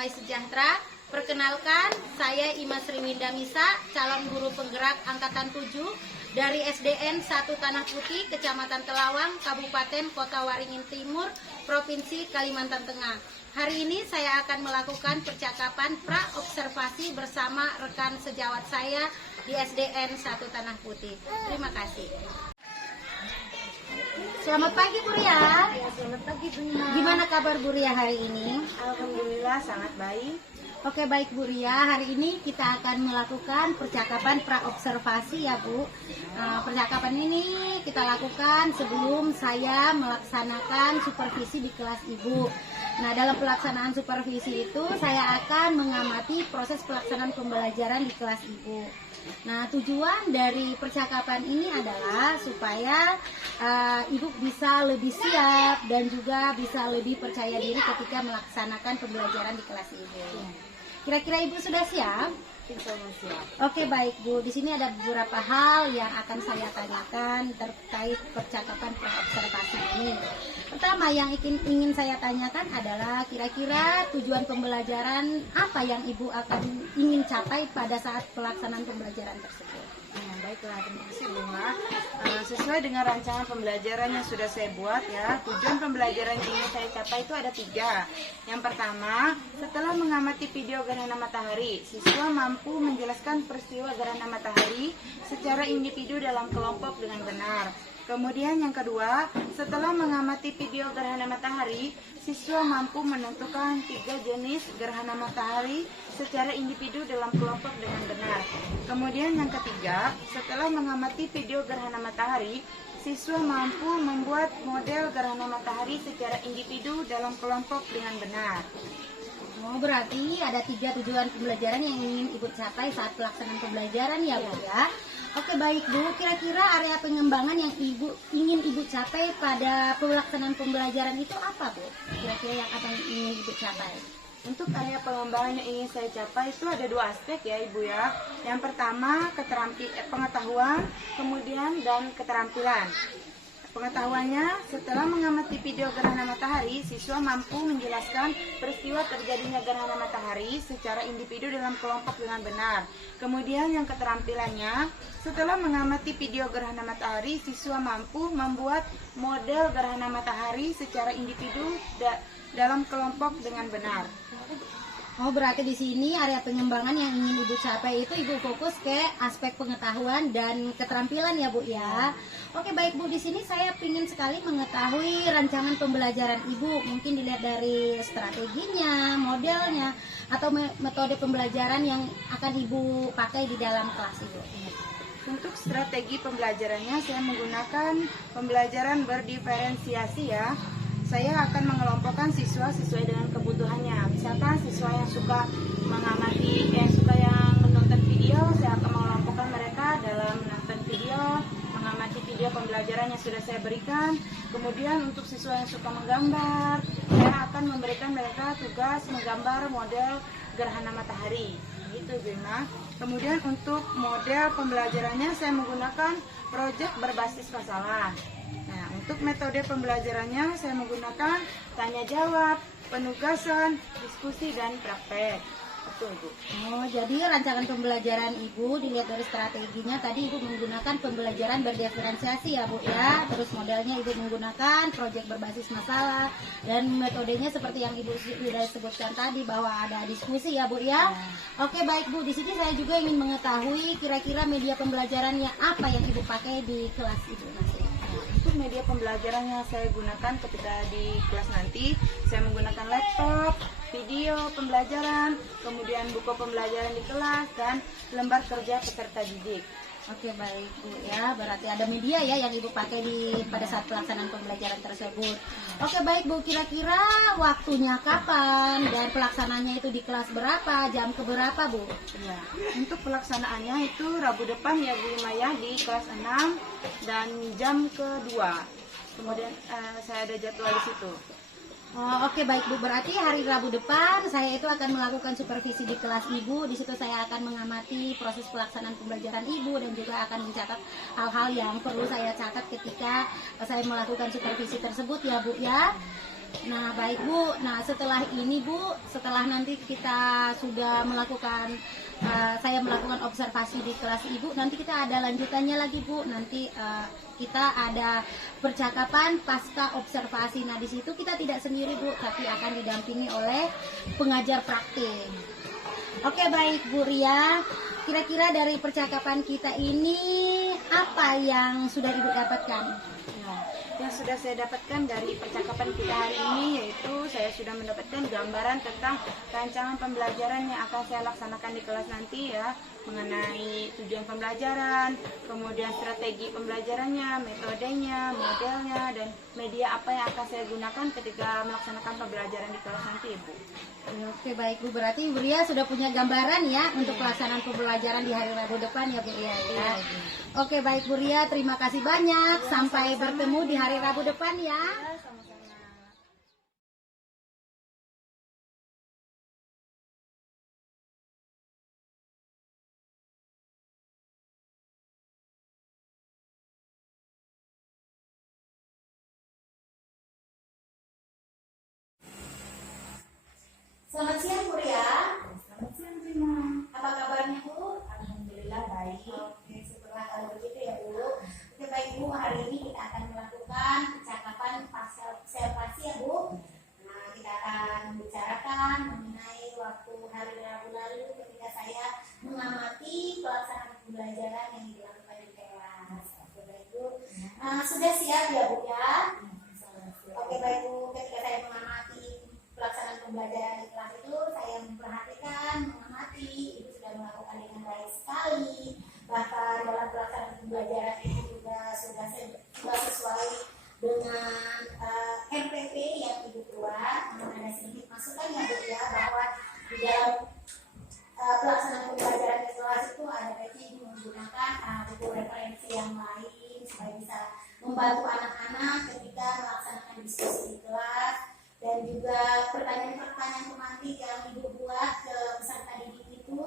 damai sejahtera. Perkenalkan, saya Ima Sriwinda Misa, calon guru penggerak Angkatan 7 dari SDN 1 Tanah Putih, Kecamatan Telawang, Kabupaten Kota Waringin Timur, Provinsi Kalimantan Tengah. Hari ini saya akan melakukan percakapan pra-observasi bersama rekan sejawat saya di SDN 1 Tanah Putih. Terima kasih. Selamat pagi Bu Ria. Ya, selamat pagi Bu Ima. Gimana kabar Bu Ria hari ini? Alhamdulillah sangat baik. Oke, baik Bu Ria, hari ini kita akan melakukan percakapan pra-observasi ya Bu. Percakapan ini kita lakukan sebelum saya melaksanakan supervisi di kelas Ibu. Nah, dalam pelaksanaan supervisi itu saya akan mengamati proses pelaksanaan pembelajaran di kelas Ibu. Nah, tujuan dari percakapan ini adalah supaya Ibu bisa lebih siap dan juga bisa lebih percaya diri ketika melaksanakan pembelajaran di kelas Ibu. Kira-kira Ibu sudah siap? Insya-Allah siap. Oke, baik Bu. Di sini ada beberapa hal yang akan saya tanyakan terkait percakapan pra-observasi ini. Pertama yang ingin saya tanyakan adalah kira-kira tujuan pembelajaran apa yang Ibu akan ingin capai pada saat pelaksanaan pembelajaran tersebut? Baiklah, terima kasih Bu Ma. Sesuai dengan rancangan pembelajaran yang sudah saya buat ya, tujuan pembelajaran yang ingin saya capai itu ada 3. Yang pertama, setelah mengamati video gerhana matahari, siswa mampu menjelaskan peristiwa gerhana matahari secara individu dalam kelompok dengan benar. Kemudian yang kedua, setelah mengamati video gerhana matahari, siswa mampu menentukan 3 jenis gerhana matahari secara individu dalam kelompok dengan benar. Kemudian yang ketiga, setelah mengamati video gerhana matahari, siswa mampu membuat model gerhana matahari secara individu dalam kelompok dengan benar. Oh, berarti ada 3 tujuan pembelajaran yang ingin Ibu capai saat pelaksanaan pembelajaran ya Bu ya. Oke, baik Bu, kira-kira area pengembangan yang ingin Ibu capai pada pelaksanaan pembelajaran itu apa Bu? Kira-kira yang akan ingin Ibu capai? Untuk area pengembangan yang ingin saya capai itu ada 2 aspek ya Ibu ya. Yang pertama pengetahuan, kemudian dan keterampilan. Pengetahuannya, setelah mengamati video gerhana matahari, siswa mampu menjelaskan peristiwa terjadinya gerhana matahari secara individu dalam kelompok dengan benar. Kemudian yang keterampilannya, setelah mengamati video gerhana matahari, siswa mampu membuat model gerhana matahari secara individu dalam kelompok dengan benar. Oh, berarti di sini area pengembangan yang ingin Ibu capai itu Ibu fokus ke aspek pengetahuan dan keterampilan ya Bu ya. Oke, baik Bu, di sini saya ingin sekali mengetahui rancangan pembelajaran Ibu. Mungkin dilihat dari strateginya, modelnya, atau metode pembelajaran yang akan Ibu pakai di dalam kelas Ibu. Untuk strategi pembelajarannya saya menggunakan pembelajaran berdiferensiasi ya. Saya akan mengelompokkan siswa sesuai dengan kebutuhannya. Misalkan siswa yang suka yang menonton video, saya akan mengelompokkan mereka dalam menonton video, mengamati video pembelajaran yang sudah saya berikan. Kemudian untuk siswa yang suka menggambar, saya akan memberikan mereka tugas menggambar model gerhana matahari. Gitu Bima. Kemudian untuk model pembelajarannya saya menggunakan proyek berbasis masalah. Nah, untuk metode pembelajarannya saya menggunakan tanya jawab, penugasan, diskusi, dan praktek. Betul Bu. Oh, jadi rancangan pembelajaran Ibu dilihat dari strateginya tadi Ibu menggunakan pembelajaran berdiferensiasi ya Bu ya. Terus modelnya Ibu menggunakan proyek berbasis masalah dan metodenya seperti yang Ibu sudah sebutkan tadi bahwa ada diskusi ya Bu ya. Oke, baik Bu, di sini saya juga ingin mengetahui kira-kira media pembelajarannya apa yang Ibu pakai di kelas Ibu nanti. Untuk media pembelajaran yang saya gunakan ketika di kelas nanti, saya menggunakan laptop, video pembelajaran, kemudian buku pembelajaran di kelas, dan lembar kerja peserta didik. Oke, baik Bu ya, berarti ada media ya yang Ibu pakai pada saat pelaksanaan pembelajaran tersebut. Oke, baik Bu, kira-kira waktunya kapan dan pelaksananya itu di kelas berapa, jam keberapa Bu? Ya, untuk pelaksanaannya itu Rabu depan ya Bu Maya di kelas 6 dan jam kedua. Kemudian saya ada jadwal di situ. Oh, oke, baik Bu, berarti hari Rabu depan saya itu akan melakukan supervisi di kelas Ibu. Di situ saya akan mengamati proses pelaksanaan pembelajaran Ibu dan juga akan mencatat hal-hal yang perlu saya catat ketika saya melakukan supervisi tersebut ya Bu ya. Nah, baik Bu. Nah, setelah ini Bu, setelah nanti kita sudah melakukan, saya melakukan observasi di kelas Ibu, nanti kita ada lanjutannya lagi Bu. Nanti kita ada percakapan pasca observasi. Nah, di situ kita tidak sendiri Bu, tapi akan didampingi oleh pengajar praktik. Oke, baik Bu Ria. Kira-kira dari percakapan kita ini apa yang sudah Ibu dapatkan? Nah, yang sudah saya dapatkan dari percakapan kita hari ini yaitu saya sudah mendapatkan gambaran tentang rancangan pembelajaran yang akan saya laksanakan di kelas nanti ya, mengenai tujuan pembelajaran, kemudian strategi pembelajarannya, metodenya, modelnya, dan media apa yang akan saya gunakan ketika melaksanakan pembelajaran di kelas nanti, Ibu. Oke, baik Bu. Berarti Bu Ria sudah punya gambaran ya untuk pelaksanaan pembelajaran di hari Rabu depan ya Bu Ria. Ya. Oke, baik Bu Ria. Terima kasih banyak. Sampai bertemu di hari Rabu depan ya. Sama-sama. Selamat siang Bu Ria. Selamat siang, Rima. Apa kabarnya Bu? Alhamdulillah baik. Oke, syukurlah kalau begitu ya Bu. Oke, baik Bu. Hari ini kita akan melakukan percakapan pasca observasi ya Bu. Nah, kita akan membicarakan mengenai waktu hari Rabu lalu ketika saya mengamati pelaksanaan pembelajaran yang dilakukan di kelas. Oke, baik Bu. Sudah siap ya Bu ya? Oke, baik Bu. Ketika saya mengamati pelaksanaan pembelajaran di kelas itu, saya memperhatikan, mengamati, Ibu sudah melakukan dengan baik sekali. Bahkan dalam pelaksanaan pembelajaran itu juga sudah sesuai dengan RPP yang Ibu buat. Ada sedikit masukan ya Bu ya, bahwa di dalam pelaksanaan pembelajaran di kelas itu ada baiknya Ibu menggunakan buku referensi yang lain supaya bisa membantu anak-anak ketika melaksanakan diskusi di kelas. Dan juga pertanyaan-pertanyaan pemantik yang Ibu buat ke peserta didik itu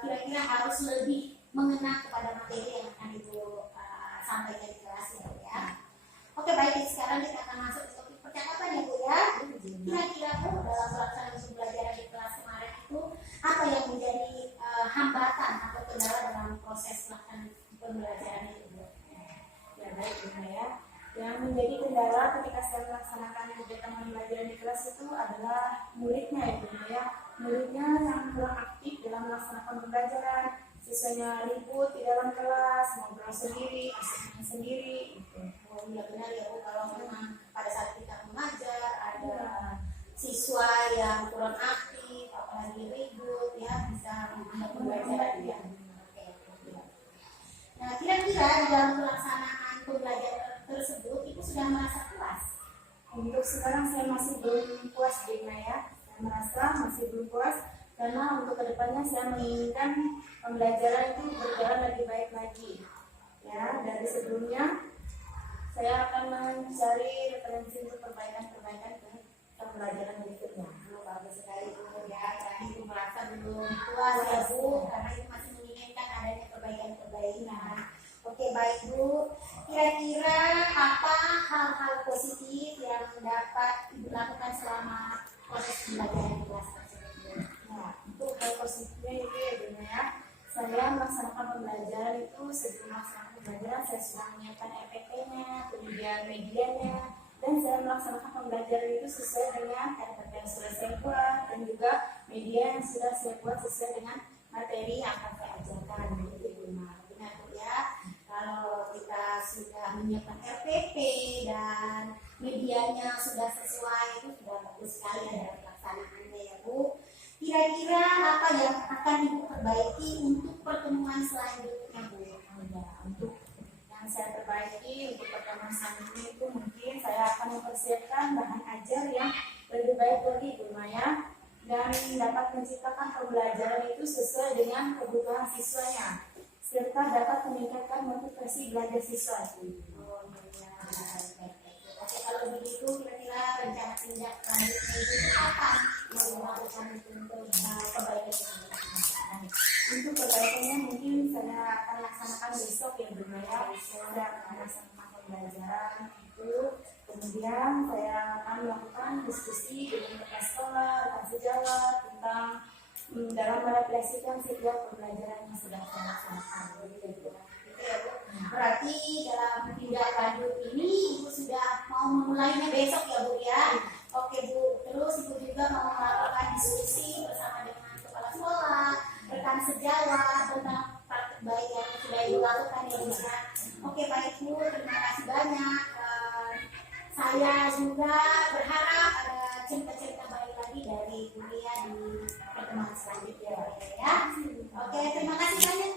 kira-kira harus lebih mengena kepada materi yang akan Ibu sampaikan di kelas ya Bu ya. Oke, baik, sekarang kita akan masuk ke topik percakapan ya Bu ya. Kira-kira Bu, dalam pelaksanaan pembelajaran di kelas kemarin itu apa yang menjadi hambatan atau kendala dalam proses pelaksanaan pembelajaran itu Bu? Ya baik, Rima ya. Yang menjadi kendala ketika saya melaksanakan kegiatan pembelajaran di kelas itu adalah muridnya ya, Bunda ya. Muridnya yang kurang aktif dalam melaksanakan pembelajaran, siswanya ribut di dalam kelas, ngobrol sendiri, asik sendiri. Gitu. Oh iya benar ya Bu, kalau memang pada saat kita mengajar ada siswa yang kurang aktif, apalagi ribut ya, bisa menghambat pembelajaran ya. Nah, kira-kira di dalam pelaksanaan pembelajaran tersebut Ibu sudah merasa puas? Untuk sekarang saya masih belum puas, Bima ya. Saya merasa masih belum puas karena untuk kedepannya saya menginginkan pembelajaran itu berjalan lebih baik lagi. Ya, dari sebelumnya saya akan mencari referensi untuk perbaikan-perbaikan ke pembelajaran berikutnya. Bagus sekali Bu ya, berarti Ibu merasa belum puas ya Bu, karena Ibu masih menginginkan adanya perbaikan-perbaikan. Oke, baik Bu. Kira-kira apa hal-hal positif yang dapat Ibu lakukan selama proses pembelajaran di kelas tersebut? Nah, untuk hal positifnya itu ya Bima ya, saya melaksanakan pembelajaran itu sebelum melaksanakan pembelajaran saya sudah menyiapkan RPP-nya, kemudian medianya, dan saya melaksanakan pembelajaran itu sesuai dengan RPP yang sudah saya buat dan juga media yang sudah saya buat sesuai dengan materi yang akan saya ajarkan. Begitu Bima. Benar Bu ya. Kalau kita sudah menyiapkan RPP dan medianya sudah sesuai, itu sudah bagus sekali ada pelaksanaannya ya Bu. Kira-kira apa yang akan Ibu perbaiki untuk pertemuan selanjutnya Bu? Untuk yang saya perbaiki untuk pertemuan selanjutnya itu mungkin saya akan mempersiapkan bahan ajar yang lebih baik lagi Bima ya, dan dapat menciptakan pembelajaran itu sesuai dengan kebutuhan siswanya, serta dapat meningkatkan motivasi belajar siswa. Oh iya, oke, kalau begitu kira-kira rencana tindak lanjutnya itu kapan mau dilakukan untuk perbaikan tersebut? Untuk perbaikannya mungkin saya akan laksanakan besok ya Bunda ya. Saya akan melaksanakan pembelajaran itu Kemudian saya akan melakukan diskusi dengan rekan sekolah, rekan sejawat tentang dalam merefleksikan setiap pembelajaran yang sudah saya laksanakan. Gitu ya, Bu. Berarti dalam tindak lanjut ini Ibu sudah mau memulainya besok ya Bu ya. Oke Bu, terus Ibu juga mau melakukan diskusi bersama dengan kepala sekolah, rekan sejawat tentang praktik baik yang sudah Ibu lakukan ya Bu ya. Oke baik Bu, terima kasih banyak. Saya juga berharap ada cerita-cerita baik lagi dari kuliah di pertemuan selanjutnya ya. Oke, terima kasih banyak.